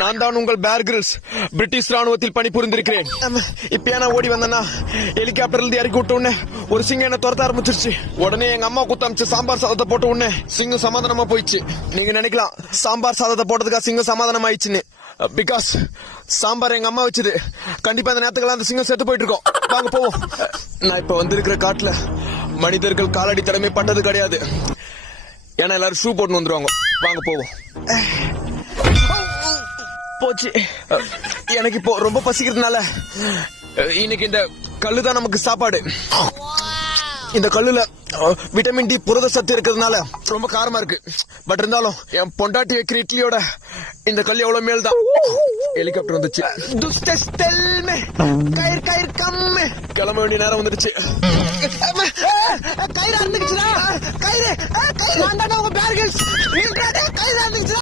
நான் தான் உங்கள் பேர் கிரில்ஸ். பிரிட்டிஷ் ராணுவத்தில் பணிபுரிந்திருக்கிறேன். இப்ப நான் ஓடி வந்தேன்னா ஹெலிகாப்டர்ல இருந்து இறக்கி விட்ட உடனே ஒரு சிங்கம் என்ன துரத்த ஆரம்பிச்சிருச்சு. உடனே எங்க அம்மா குத்தமிச்சு சாம்பார் சாதத்தை போட்ட உடனே சிங்கம் சமாதானமா போயிடுச்சு. நீங்க நினைக்கலாம் சாம்பார் சாதத்தை போட்டதுக்காக சிங்கம் சமாதானம் ஆயிடுச்சுன்னு. பிகாஸ் சாம்பார் எங்க அம்மா வச்சது. கண்டிப்பா அந்த நேரத்துக்கெல்லாம் அந்த சிங்கம் செத்து போயிட்டு இருக்கோம். வாங்க போவோம். நான் இப்ப வந்திருக்கிற காட்டுல மனிதர்கள் காலடி தடமே பட்டது கிடையாது. ஏன்னா எல்லாரும் ஷூ போட்டு வந்துருவாங்க. வாங்க போவோம். போச்சு. எனக்கு இப்போ ரொம்ப பசிக்கிறதுனால இன்னைக்கு இந்த கல்லுதான் நமக்கு சாப்பாடு. இந்த கல்லுல விட்டமின் டி புரத சத்து இருக்கிறதுனால ரொம்ப காரமா இருக்கு. பட் இருந்தாலும் என் பொண்டாட்டி வைக்கிற இட்லியோட இந்த கல் எவ்வளவு மேல் தான். ஹெலிகாப்டர் வந்துச்சு. கிளம்ப வேண்டிய நேரம் வந்துடுச்சு. கயிறு அறுந்துச்சுடா. கயிறு